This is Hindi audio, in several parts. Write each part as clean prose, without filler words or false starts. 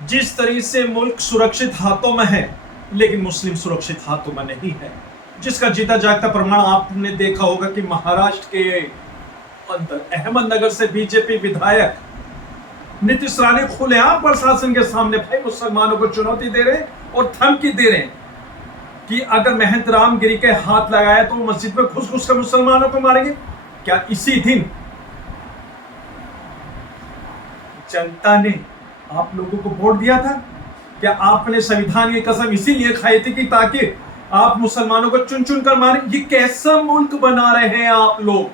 जिस तरीके से मुल्क सुरक्षित हाथों में है, लेकिन मुस्लिम सुरक्षित हाथों में नहीं है, जिसका जीता जागता प्रमाण आपने देखा होगा कि महाराष्ट्र के अंदर अहमदनगर से बीजेपी विधायक नीतीश राणे खुलेआम प्रशासन के सामने भाई मुसलमानों को चुनौती दे रहे हैं और धमकी दे रहे हैं कि अगर महंत रामगिरी के हाथ लगाया तो मस्जिद में घुस घुस कर मुसलमानों को मारेंगे। क्या इसी दिन जनता ने आप लोगों को वोट दिया था? क्या आपने संविधान की कसम इसीलिए खाई थी कि ताकि आप मुसलमानों को चुन चुन कर मारें? ये कैसा मुल्क बना रहे हैं आप लोग?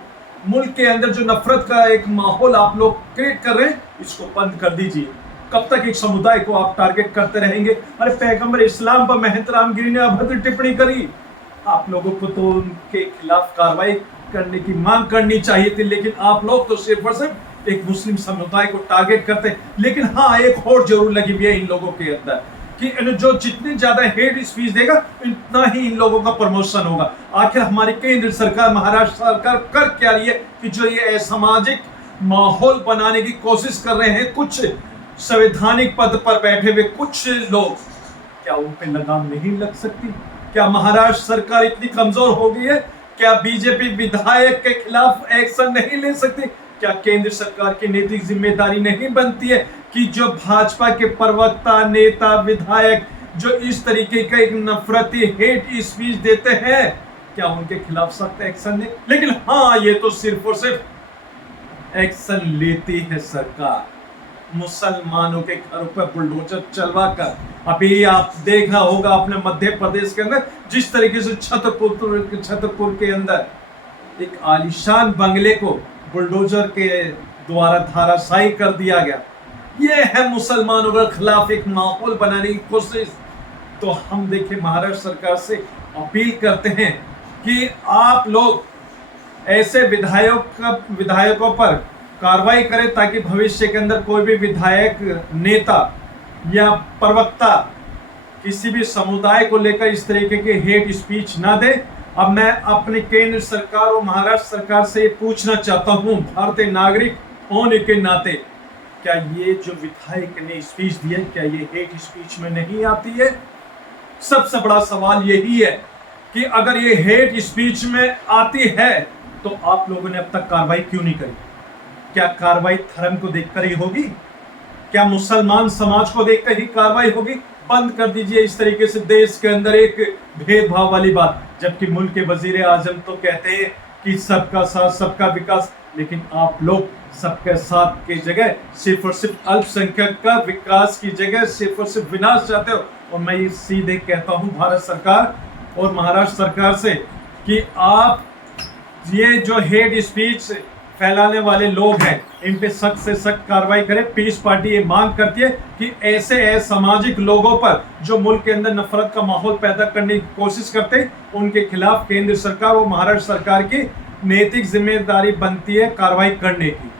मुल्क के अंदर जो नफरत का एक माहौल आप लोग क्रिएट कर रहे हैं, इसको बंद कर दीजिए। कब तक एक समुदाय को आप टारगेट करते रहेंगे? अरे पैगंबर इस्लाम पर महंत रामगिरी ने अभद्र टिप्पणी करी, आप लोगों को तो उनके खिलाफ कार्रवाई करने की मांग करनी चाहिए थी, लेकिन आप लोग तो सिर्फ और सिर्फ एक मुस्लिम समुदाय को टारगेट करते हैं। लेकिन हाँ, एक और जरूर लगी हुई है इन लोगों के अंदर कि जो जितनी ज्यादा हेट स्पीच देगा इतना ही इन लोगों का प्रमोशन होगा। आखिर हमारी केंद्र सरकार, महाराष्ट्र सरकार कर क्या रही है कि जो ये असामाजिक माहौल बनाने की कोशिश कर रहे हैं कुछ संवैधानिक पद पर बैठे हुए कुछ लोग, क्या उन पे लगाम नहीं लग सकती? क्या महाराष्ट्र सरकार इतनी कमजोर हो गई है? क्या बीजेपी विधायक के खिलाफ एक्शन नहीं ले सकती? क्या केंद्र सरकार की नैतिक जिम्मेदारी नहीं बनती है कि जो भाजपा के प्रवक्ता, नेता, विधायक जो इस तरीके का एक नफरती हेट स्पीच देते हैं, क्या उनके खिलाफ सख्त एक्शन ले? लेकिन हाँ, ये तो सिर्फ और सिर्फ एक्शन लेती है सरकार मुसलमानों के घरों पर बुलडोजर चलवा कर। अभी आप देखा होगा अपने मध्य प्रदेश के अंदर जिस तरीके से छतरपुर के अंदर एक आलीशान बंगले को बुलडोजर के द्वारा धाराशायी कर दिया गया। यह है मुसलमानों के खिलाफ एक माहौल बनाने की कोशिश। तो हम देखिए महाराष्ट्र सरकार से अपील करते हैं कि आप लोग ऐसे विधायकों पर कार्रवाई करें ताकि भविष्य के अंदर कोई भी विधायक, नेता या प्रवक्ता किसी भी समुदाय को लेकर इस तरीके के हेट स्पीच ना दे। अब मैं अपने केंद्र सरकार और महाराष्ट्र सरकार से ये पूछना चाहता हूं, भारतीय नागरिक होने के नाते, क्या ये जो विधायक ने स्पीच दिया, क्या ये हेट स्पीच में नहीं आती है? सबसे बड़ा सवाल यही है कि अगर ये हेट स्पीच में आती है तो आप लोगों ने अब तक कार्रवाई क्यों नहीं करी? क्या कार्रवाई धर्म को देखकर ही होगी? क्या मुसलमान समाज को देखकर ही कार्रवाई होगी? बंद कर दीजिए इस तरीके से देश के अंदर एक भेदभाव वाली बात। जबकि मुल्क के वजीर आजम तो कहते हैं कि सबका साथ सबका विकास, लेकिन आप लोग सबके साथ की जगह सिर्फ और सिर्फ अल्पसंख्यक का विकास की जगह सिर्फ और सिर्फ विनाश चाहते हो। और मैं ये सीधे कहता हूं भारत सरकार और महाराष्ट्र सरकार से कि आप ये जो हेट स्पीच फैलाने वाले लोग हैं इन पे सख्त से सख्त कार्रवाई करें। पीस पार्टी ये मांग करती है कि ऐसे असामाजिक लोगों पर जो मुल्क के अंदर नफरत का माहौल पैदा करने की कोशिश करते हैं, उनके खिलाफ केंद्र सरकार और महाराष्ट्र सरकार की नैतिक जिम्मेदारी बनती है कार्रवाई करने की।